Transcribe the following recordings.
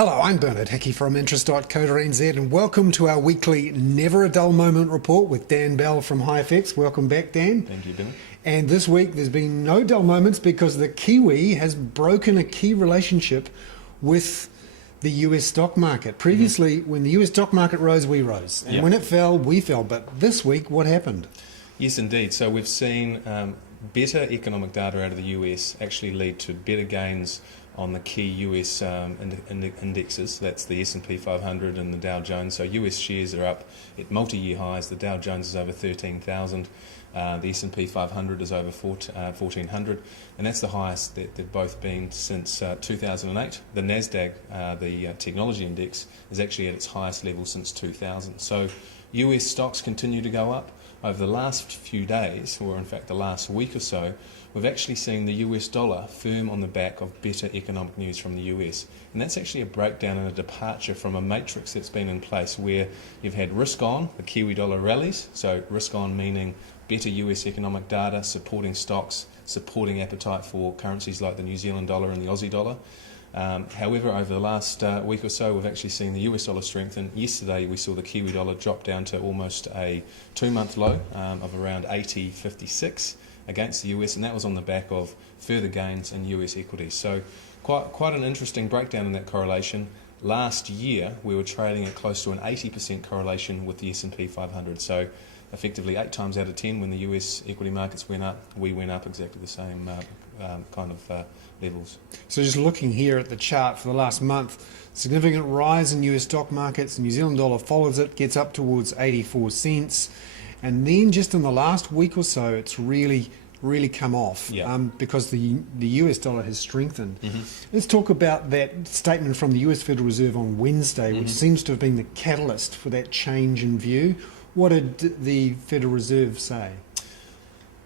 Hello, I'm Bernard Hickey from interest.co.nz and welcome to our weekly Never a Dull Moment report with Dan Bell from HiFX. Welcome back, Dan. Thank you, Bernard. And this week there's been no dull moments because the Kiwi has broken a key relationship with the US stock market. Previously, when the US stock market rose, we rose. And when it fell, we fell. But this week, what happened? Yes, indeed. So we've seen better economic data out of the US actually lead to better gains on the key US indexes. That's the S&P 500 and the Dow Jones. So US shares are up at multi-year highs. The Dow Jones is over 13,000. The S&P 500 is over 1,400. And that's the highest that they've both been since 2008. The NASDAQ, the technology index, is actually at its highest level since 2000. So US stocks continue to go up. Over the last few days, or in fact the last week or so, we've actually seen the US dollar firm on the back of better economic news from the US. And that's actually a breakdown and a departure from a matrix that's been in place where you've had risk on, the Kiwi dollar rallies, so risk on meaning better US economic data, supporting stocks, supporting appetite for currencies like the New Zealand dollar and the Aussie dollar. However, over the last week or so, we've actually seen the US dollar strengthen. Yesterday, we saw the Kiwi dollar drop down to almost a 2-month low of around 80.56 against the US, and that was on the back of further gains in US equities. So quite an interesting breakdown in that correlation. Last year, we were trading at close to an 80% correlation with the S&P 500. So effectively 8 times out of 10 when the US equity markets went up, we went up exactly the same kind of levels. So just looking here at the chart for the last month, significant rise in US stock markets, the New Zealand dollar follows it, gets up towards 84 cents, and then just in the last week or so it's really come off because the US dollar has strengthened. Let's talk about that statement from the US Federal Reserve on Wednesday, which seems to have been the catalyst for that change in view. What did the Federal Reserve say?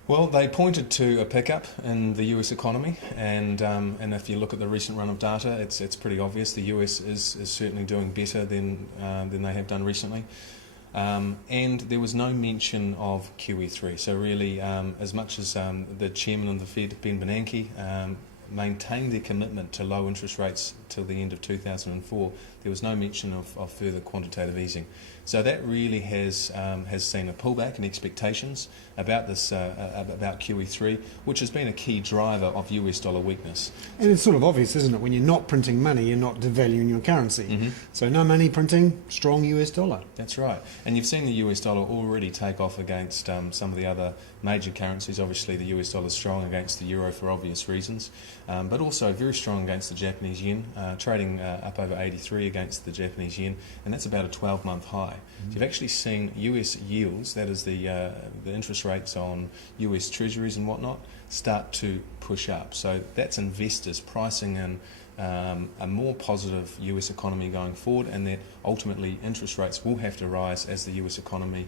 Well, they pointed to a pickup in the US economy, and if you look at the recent run of data, it's pretty obvious the US is certainly doing better than they have done recently. And there was no mention of QE3. So really, as much as the chairman of the Fed, Ben Bernanke, maintained their commitment to low interest rates till the end of 2004, there was no mention of further quantitative easing. So that really has seen a pullback in expectations about this about QE3, which has been a key driver of US dollar weakness. And it's sort of obvious, isn't it? When you're not printing money, you're not devaluing your currency. So no money printing, strong US dollar. That's right. And you've seen the US dollar already take off against some of the other major currencies. Obviously, the US dollar is strong against the euro for obvious reasons, but also very strong against the Japanese yen, trading up over 83 against the Japanese yen, and that's about a 12-month high. So you've actually seen US yields, that is the interest rates on US treasuries and whatnot, start to push up. So that's investors pricing in a more positive US economy going forward, and that ultimately interest rates will have to rise as the US economy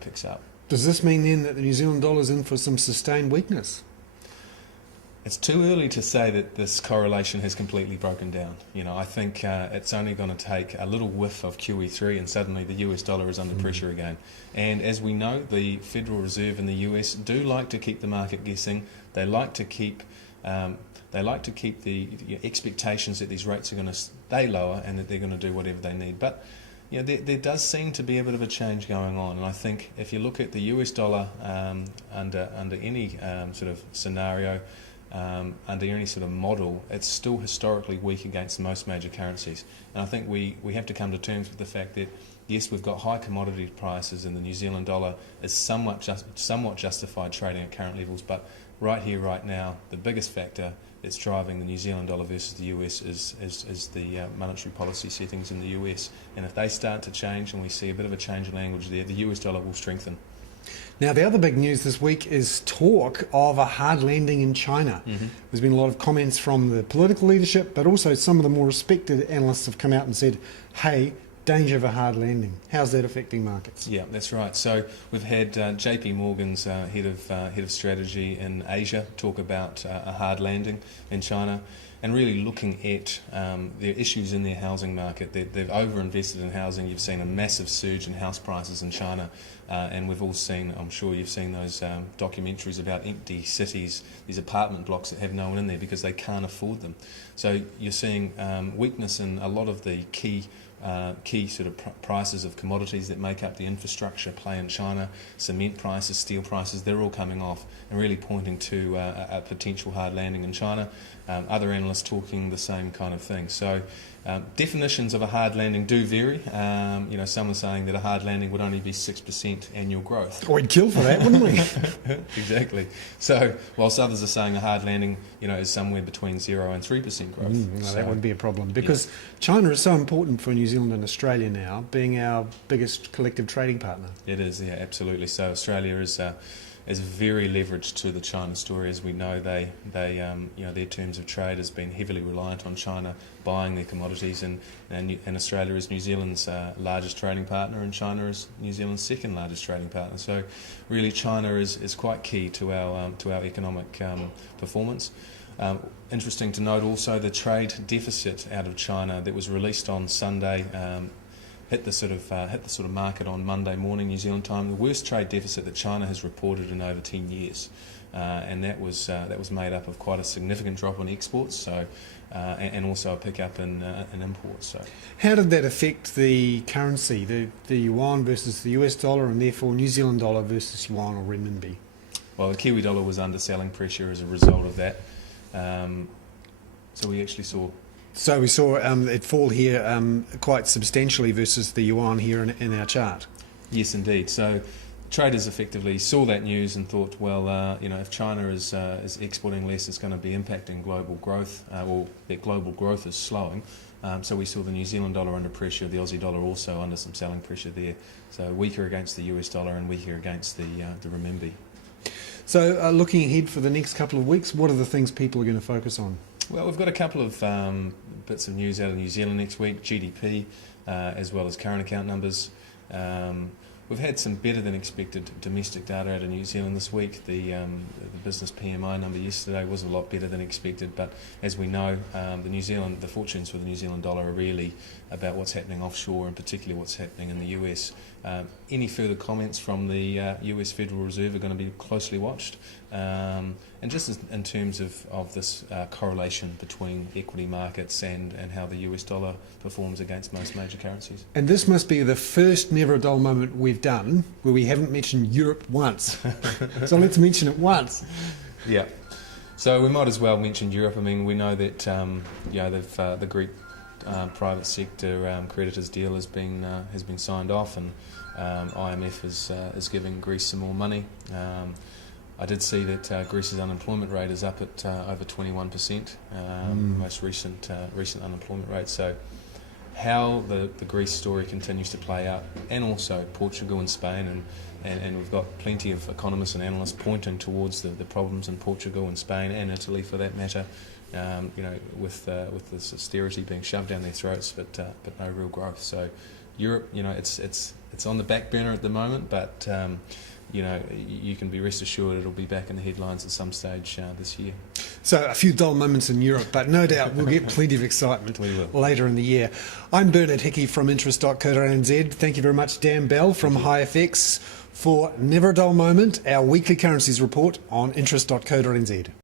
picks up. Does this mean then that the New Zealand dollar is in for some sustained weakness? It's too early to say that this correlation has completely broken down. I think it's only going to take a little whiff of QE3 and suddenly the US dollar is under pressure again. And as we know, the Federal Reserve in the US do like to keep the market guessing. They like to keep the expectations that these rates are going to stay lower and that they're going to do whatever they need. But there does seem to be a bit of a change going on, and I think if you look at the US dollar under any sort of scenario, under any sort of model, it's still historically weak against most major currencies. And I think we have to come to terms with the fact that, yes, we've got high commodity prices and the New Zealand dollar is somewhat justified trading at current levels, but right here, right now, the biggest factor that's driving the New Zealand dollar versus the US is the monetary policy settings in the US. And if they start to change and we see a bit of a change in language there, the US dollar will strengthen. Now, the other big news this week is talk of a hard landing in China. There's been a lot of comments from the political leadership, but also some of the more respected analysts have come out and said, hey, danger of a hard landing. How's that affecting markets? Yeah, that's right. So we've had JP Morgan's head of strategy in Asia talk about a hard landing in China. and really looking at their issues in their housing market. They've overinvested in housing. You've seen a massive surge in house prices in China, and we've all seen, I'm sure you've seen those documentaries about empty cities, these apartment blocks that have no one in there because they can't afford them. So you're seeing weakness in a lot of the key sort of prices of commodities that make up the infrastructure play in China. Cement prices, steel prices, they're all coming off and really pointing to a potential hard landing in China. Other analysts talking the same kind of thing. So definitions of a hard landing do vary. Some are saying that a hard landing would only be 6% annual growth. We'd kill for that, wouldn't we? Exactly. So whilst others are saying a hard landing, is somewhere between 0 and 3% growth. That would be a problem because China is so important for New Zealand and Australia now, being our biggest collective trading partner. It is, yeah, absolutely. So Australia is very leveraged to the China story. As we know, their terms of trade has been heavily reliant on China buying their commodities, and Australia is New Zealand's largest trading partner, and China is New Zealand's second largest trading partner. So really China is quite key to our economic performance. Interesting to note also the trade deficit out of China that was released on Sunday. Hit the sort of market on Monday morning New Zealand time. The worst trade deficit that China has reported in over 10 years, and that was made up of quite a significant drop in exports. So, and also a pickup in imports. So, how did that affect the currency, the yuan versus the US dollar, and therefore New Zealand dollar versus yuan or renminbi? Well, the Kiwi dollar was under selling pressure as a result of that. So we actually saw. So we saw it fall here quite substantially versus the yuan here in our chart. Yes, indeed. So traders effectively saw that news and thought, well, if China is exporting less, it's going to be impacting global growth, or that global growth is slowing. So we saw the New Zealand dollar under pressure, the Aussie dollar also under some selling pressure there. So weaker against the US dollar and weaker against the renminbi. So looking ahead for the next couple of weeks, what are the things people are going to focus on? Well, we've got a couple of bits of news out of New Zealand next week, GDP, as well as current account numbers. We've had some better than expected domestic data out of New Zealand this week. The business PMI number yesterday was a lot better than expected, but as we know, the fortunes for the New Zealand dollar are really about what's happening offshore, and particularly what's happening in the US. Any further comments from the US Federal Reserve are going to be closely watched. And just in terms of this correlation between equity markets and how the US dollar performs against most major currencies. And this must be the first Never a Dull moment we've done where we haven't mentioned Europe once. So let's mention it once. Yeah. So we might as well mention Europe. I mean, we know that the Greek private sector creditors deal has been signed off, and IMF is giving Greece some more money. I did see that Greece's unemployment rate is up at over 21%, most recent unemployment rate. So how the Greece story continues to play out, and also Portugal and Spain, and we've got plenty of economists and analysts pointing towards the problems in Portugal and Spain and Italy for that matter, with this austerity being shoved down their throats, but no real growth. So Europe, it's on the back burner at the moment, but you can be rest assured it'll be back in the headlines at some stage this year. So a few dull moments in Europe, but no doubt we'll get plenty of excitement later in the year. I'm Bernard Hickey from interest.co.nz. Thank you very much, Dan Bell from HiFX, for Never a Dull Moment, our weekly currencies report on interest.co.nz.